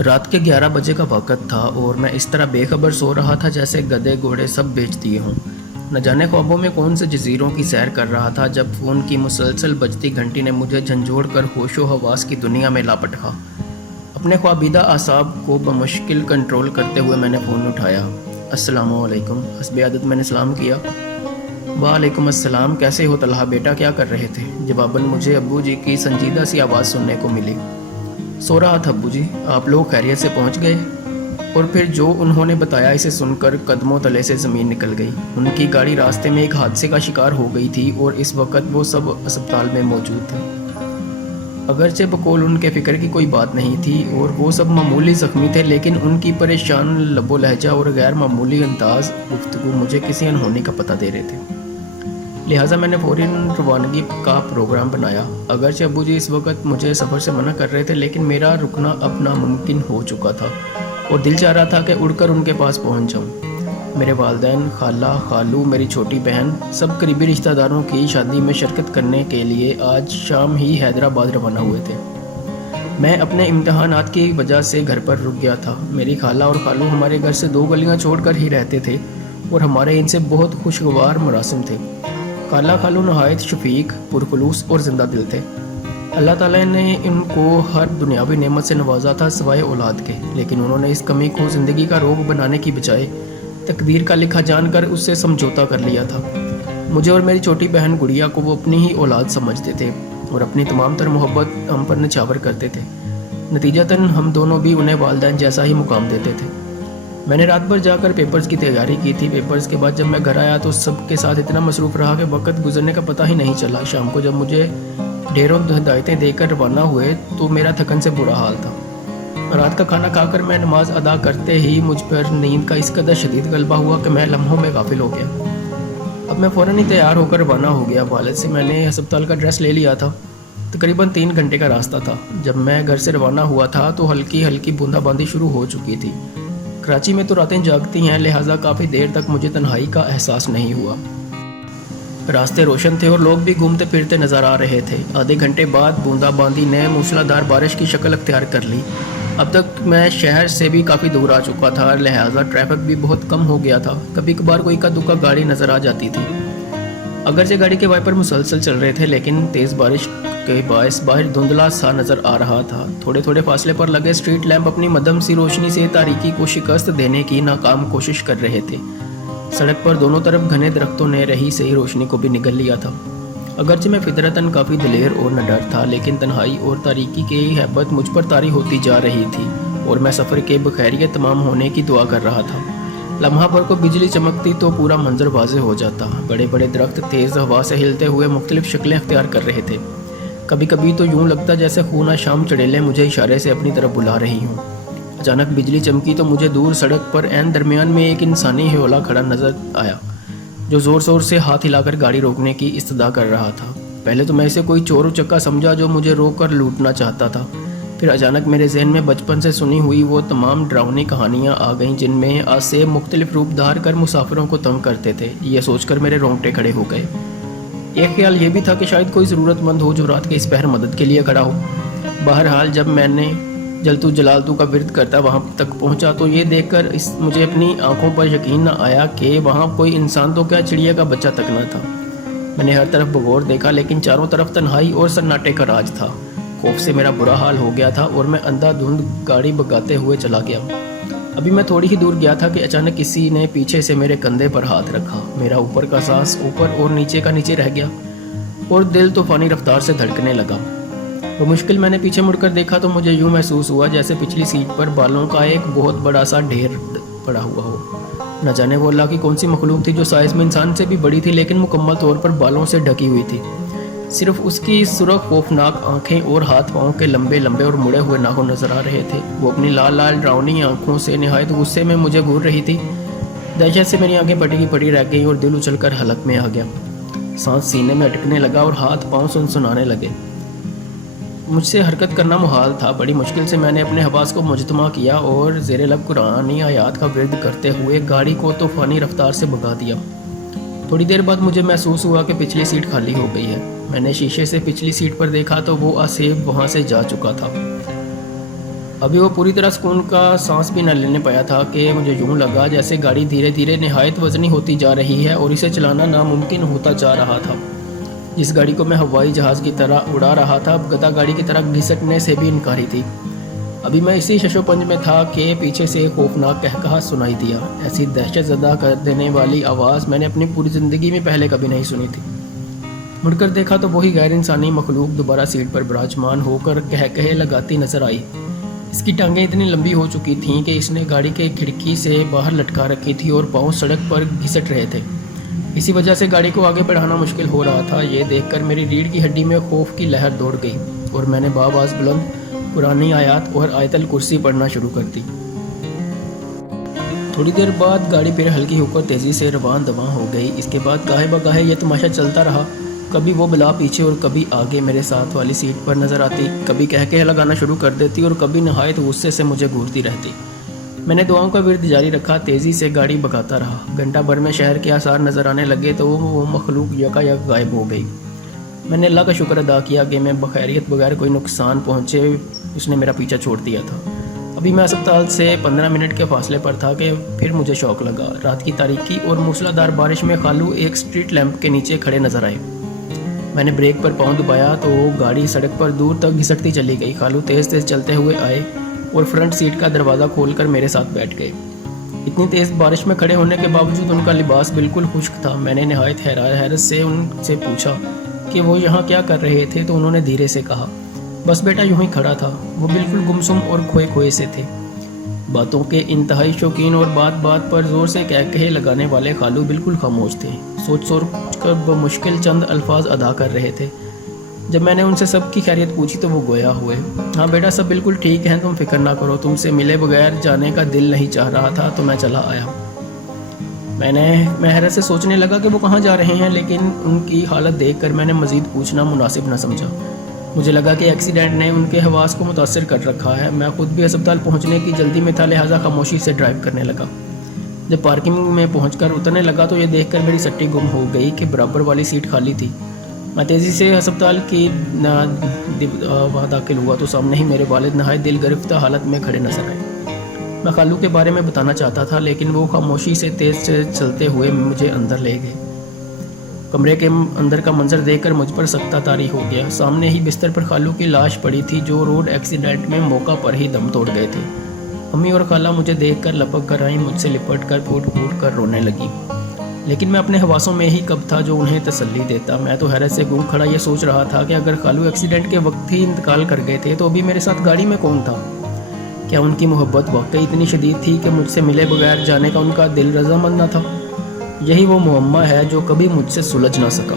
रात के 11 बजे का वक़्त था और मैं इस तरह बेखबर सो रहा था जैसे गधे घोड़े सब बेच दिए हों। न जाने ख्वाबों में कौन से जज़ीरों की सैर कर रहा था जब फ़ोन की मुसलसल बजती घंटी ने मुझे झंझोड़ कर होशो हवास की दुनिया में लापटका। अपने ख्वाबीदा आसाब को बमुश्किल कंट्रोल करते हुए मैंने फ़ोन उठाया। अस्सलामु अलैकुम, हस्बे आदत मैंने सलाम किया। वालेकुम अस्सलाम, कैसे हो तलहा बेटा, क्या कर रहे थे? जवाबन मुझे अब्बू जी की संजीदा सी आवाज़ सुनने को मिली। सो रहा था अब्बू जी, आप लोग खैरियत से पहुंच गए? और फिर जो उन्होंने बताया इसे सुनकर कदमों तले से ज़मीन निकल गई। उनकी गाड़ी रास्ते में एक हादसे का शिकार हो गई थी और इस वक्त वो सब अस्पताल में मौजूद थे। अगरचे बकौल उनके फ़िक्र की कोई बात नहीं थी और वो सब मामूली ज़ख्मी थे, लेकिन उनकी परेशान लबो लहजा और गैर मामूली अंदाज गुफ्तगू मुझे किसी अनहोनी का पता दे रहे थे। लिहाजा मैंने फ़ौरन रवानगी का प्रोग्राम बनाया। अगरचे अब्बू जी इस वक्त मुझे सफ़र से मना कर रहे थे, लेकिन मेरा रुकना अब नामुमकिन हो चुका था और दिल चाह रहा था कि उड़कर उनके पास पहुंच जाऊं। मेरे वालिदैन, खाला, खालू, मेरी छोटी बहन, सब करीबी रिश्तेदारों की शादी में शिरकत करने के लिए आज शाम ही हैदराबाद रवाना हुए थे। मैं अपने इम्तहानात की वजह से घर पर रुक गया था। मेरी खाला और खालू हमारे घर से 2 गलियां छोड़कर ही रहते थे और हमारे इनसे बहुत खुशगवार मरासिम थे। खाला खालू नहायत शफीक, पुरखलूस और ज़िंदा दिल थे। अल्लाह ताला ने इनको हर दुनियावी नेमत से नवाजा था सिवाय औलाद के, लेकिन उन्होंने इस कमी को ज़िंदगी का रोग बनाने की बजाय तकदीर का लिखा जानकर उससे समझौता कर लिया था। मुझे और मेरी छोटी बहन गुड़िया को वो अपनी ही औलाद समझते थे और अपनी तमाम तर मोहब्बत हम पर निछावर करते थे। नतीजतन हम दोनों भी उन्हें वालिदैन जैसा ही मुकाम देते थे। मैंने रात भर जाकर पेपर्स की तैयारी की थी। पेपर्स के बाद जब मैं घर आया तो सबके साथ इतना मसरूफ़ रहा कि वक्त गुजरने का पता ही नहीं चला। शाम को जब मुझे ढेरों हिदायतें देकर रवाना हुए तो मेरा थकन से बुरा हाल था। रात का खाना खाकर मैं नमाज अदा करते ही मुझ पर नींद का इस कदर शदीद गलबा हुआ कि मैं लम्हों में गाफिल हो गया। अब मैं फ़ौरन ही तैयार होकर रवाना हो गया। वालिद से मैंने अस्पताल का ड्रेस ले लिया था। तकरीबन 3 घंटे का रास्ता था। जब मैं घर से रवाना हुआ था तो हल्की हल्की बूंदाबांदी शुरू हो चुकी थी। कराची में तो रातें जागती हैं, लिहाजा काफ़ी देर तक मुझे तन्हाई का एहसास नहीं हुआ। रास्ते रोशन थे और लोग भी घूमते फिरते नज़र आ रहे थे। आधे घंटे बाद बूंदाबांदी ने मूसलाधार बारिश की शक्ल अख्तियार कर ली। अब तक मैं शहर से भी काफ़ी दूर आ चुका था, लिहाजा ट्रैफिक भी बहुत कम हो गया था। कभी कभार कोई का दुक्का गाड़ी नज़र आ जाती थी। अगरचे गाड़ी के वाइपर मुसलसल चल रहे थे, लेकिन तेज़ बारिश के बायस बाहर धुंधला सा नज़र आ रहा था। थोड़े थोड़े फासले पर लगे स्ट्रीट लैंप अपनी मध्यम सी रोशनी से तारीकी को शिकस्त देने की नाकाम कोशिश कर रहे थे। सड़क पर दोनों तरफ घने दरख्तों ने रही सही रोशनी को भी निगल लिया था। अगरचे मैं फितरतन काफ़ी दिलेर और निडर था, लेकिन तन्हाई और तारीकी की हैबत मुझ पर तारी होती जा रही थी और मैं सफ़र के बखैरियत तमाम होने की दुआ कर रहा था। लम्हा भर को बिजली चमकती तो पूरा मंजर वाज़ेह हो जाता। बड़े बड़े दरख्त तेज़ हवा से हिलते हुए मुख्तलिफ शक्लें अख्तियार कर रहे थे। कभी कभी तो यूँ लगता जैसे खूना शाम चड़ेलें मुझे इशारे से अपनी तरफ बुला रही हूँ। अचानक बिजली चमकी तो मुझे दूर सड़क पर ऐन दरमियान में एक इंसानी हियोला खड़ा नजर आया, जो ज़ोर ज़ोर से हाथ हिलाकर गाड़ी रोकने की इस्तदा कर रहा था। पहले तो मैं इसे कोई चोर उचक्का समझा जो मुझे रोक कर लूटना चाहता था। फिर अचानक मेरे जहन में बचपन से सुनी हुई वो तमाम डरावनी कहानियाँ आ गईं जिनमें आसेब मुख्तलिफ रूप धार कर मुसाफिरों को तंग करते थे। ये सोचकर मेरे रोंगटे खड़े हो गए। एक ख्याल ये भी था कि शायद कोई ज़रूरतमंद हो जो रात के इस पहर मदद के लिए खड़ा हो। बहरहाल जब मैंने जलतू जलालतू का विरद करता वहाँ तक पहुँचा तो ये देखकर मुझे अपनी आंखों पर यकीन न आया कि वहाँ कोई इंसान तो क्या चिड़िया का बच्चा तक न था। मैंने हर तरफ बगौर देखा, लेकिन चारों तरफ तन्हाई और सन्नाटे का राज था। खौफ से मेरा बुरा हाल हो गया था और मैं अंधाधुंध गाड़ी भगाते हुए चला गया। अभी मैं थोड़ी ही दूर गया था कि अचानक किसी ने पीछे से मेरे कंधे पर हाथ रखा। मेरा ऊपर का सांस ऊपर और नीचे का नीचे रह गया और दिल तूफानी रफ्तार से धड़कने लगा। वो मुश्किल मैंने पीछे मुड़कर देखा तो मुझे यूँ महसूस हुआ जैसे पिछली सीट पर बालों का एक बहुत बड़ा सा ढेर पड़ा हुआ हो। न जाने वो अल्लाह की कौन सी मखलूक थी जो साइज़ में इंसान से भी बड़ी थी, लेकिन मुकम्मल तौर पर बालों से ढकी हुई थी। सिर्फ उसकी सुरख खौफनाक आंखें और हाथ पाँव के लंबे लंबे और मुड़े हुए नाखून नजर आ रहे थे। वो अपनी लाल लाल डरावनी आंखों से निहायत गुस्से में मुझे घूर रही थी। दहशत से मेरी आंखें पटी की पटी रह गईं और दिल उछलकर हलक में आ गया। सांस सीने में अटकने लगा और हाथ पाँव सुनसुनाने लगे। मुझसे हरकत करना मुहाल था। बड़ी मुश्किल से मैंने अपने हवास को मुजतमा किया और ज़ेरे लब कुरानी आयात का विरद करते हुए गाड़ी को तूफ़ानी रफ्तार से भगा दिया। थोड़ी देर बाद मुझे महसूस हुआ कि पिछली सीट खाली हो गई है। मैंने शीशे से पिछली सीट पर देखा तो वो आसेब वहाँ से जा चुका था। अभी वो पूरी तरह सुकून का सांस भी न लेने पाया था कि मुझे यूं लगा जैसे गाड़ी धीरे धीरे निहायत वज़नी होती जा रही है और इसे चलाना नामुमकिन होता जा रहा था। जिस गाड़ी को मैं हवाई जहाज़ की तरह उड़ा रहा था, अब गधा गाड़ी की तरह घिसटने से भी इनकारी थी। अभी मैं इसी शशोपंज में था कि पीछे से एक खौफनाक कहकहा सुनाई दिया। ऐसी दहशत ज़दा कर देने वाली आवाज़ मैंने अपनी पूरी ज़िंदगी में पहले कभी नहीं सुनी थी। मुड़कर देखा तो वही गैर इंसानी मखलूक दोबारा सीट पर विराजमान होकर कहकहे लगाती नजर आई। इसकी टांगें इतनी लंबी हो चुकी थीं कि इसने गाड़ी के खिड़की से बाहर लटका रखी थी और पाँव सड़क पर घिसट रहे थे। इसी वजह से गाड़ी को आगे बढ़ाना मुश्किल हो रहा था। ये देखकर मेरी रीढ़ की हड्डी में खौफ की लहर दौड़ गई और मैंने बाआवाज़ बुलंद पुरानी आयत और आयतल कुर्सी पढ़ना शुरू कर दी। थोड़ी देर बाद गाड़ी फिर हल्की होकर तेज़ी से रवान दवां हो गई। इसके बाद गाहे बगाहे ये तमाशा चलता रहा। कभी वो बला पीछे और कभी आगे मेरे साथ वाली सीट पर नज़र आती, कभी कहके लगाना शुरू कर देती और कभी नहायत गुस्से से मुझे घूरती रहती। मैंने दुआओं का विर्द जारी रखा, तेज़ी से गाड़ी भगाता रहा। घंटा भर में शहर के आसार नज़र आने लगे तो वो मखलूक यकायक गायब हो गई। मैंने अल्लाह का शुक्र अदा किया कि मैं बखैरियत बगैर कोई नुकसान पहुँचे उसने मेरा पीछा छोड़ दिया था। अभी मैं अस्पताल से 15 मिनट के फासले पर था कि फिर मुझे शौक लगा। रात की तारीकी और मूसलाधार बारिश में खालू एक स्ट्रीट लैंप के नीचे खड़े नजर आए। मैंने ब्रेक पर पाँव दबाया तो गाड़ी सड़क पर दूर तक घिसटती चली गई। खालू तेज़ तेज़ चलते हुए आए और फ्रंट सीट का दरवाज़ा खोलकर मेरे साथ बैठ गए। इतनी तेज़ बारिश में खड़े होने के बावजूद उनका लिबास बिल्कुल खुश्क था। मैंने नहायत हैरत से उनसे पूछा कि वो यहाँ क्या कर रहे थे तो उन्होंने धीरे से कहा, बस बेटा यूं ही खड़ा था। वो बिल्कुल गुमसुम और खोए खोए से थे। बातों के इंतहाई शौकीन और बात बात पर ज़ोर से कहकहे लगाने वाले खालू बिल्कुल खामोश थे। सोच कर बमुश्किल चंद अल्फाज अदा कर रहे थे। जब मैंने उनसे सब की खैरियत पूछी तो वो गोया हुए, हाँ बेटा सब बिल्कुल ठीक है, तुम फिक्र ना करो। तुमसे मिले बगैर जाने का दिल नहीं चाह रहा था तो मैं चला आया। मैं हैरत से सोचने लगा कि वो कहाँ जा रहे हैं, लेकिन उनकी हालत देखकर मैंने मज़ीद पूछना मुनासिब न समझा। मुझे लगा कि एक्सीडेंट ने उनके हवास को मुतासर कर रखा है। मैं खुद भी अस्पताल पहुंचने की जल्दी में था, लिहाजा खामोशी से ड्राइव करने लगा। जब पार्किंग में पहुंचकर उतरने लगा तो ये देखकर मेरी सट्टी गुम हो गई कि बराबर वाली सीट खाली थी। मैं तेज़ी से अस्पताल की वहाँ दाखिल हुआ तो सामने ही मेरे वालिद नहायत दिल गिरफ्ता हालत में खड़े नजर आए। मैं खालू के बारे में बताना चाहता था, लेकिन वो खामोशी से तेज़ से चलते हुए मुझे अंदर ले गए। कमरे के अंदर का मंजर देखकर मुझ पर सख्ता तारी हो गया। सामने ही बिस्तर पर खालू की लाश पड़ी थी जो रोड एक्सीडेंट में मौका पर ही दम तोड़ गए थे। अम्मी और खाला मुझे देखकर लपक कर आई, मुझसे लिपट कर फूट फूट कर रोने लगी। लेकिन मैं अपने हवासों में ही कब था जो उन्हें तसल्ली देता। मैं तो हैरत से गूंग खड़ा ये सोच रहा था कि अगर खालू एक्सीडेंट के वक्त ही इंतकाल कर गए थे तो अभी मेरे साथ गाड़ी में कौन था। क्या उनकी मोहब्बत वाकई इतनी शदीद थी कि मुझसे मिले बगैर जाने का उनका दिल रजामंद न था। यही वो मुअम्मा है जो कभी मुझसे सुलझ ना सका।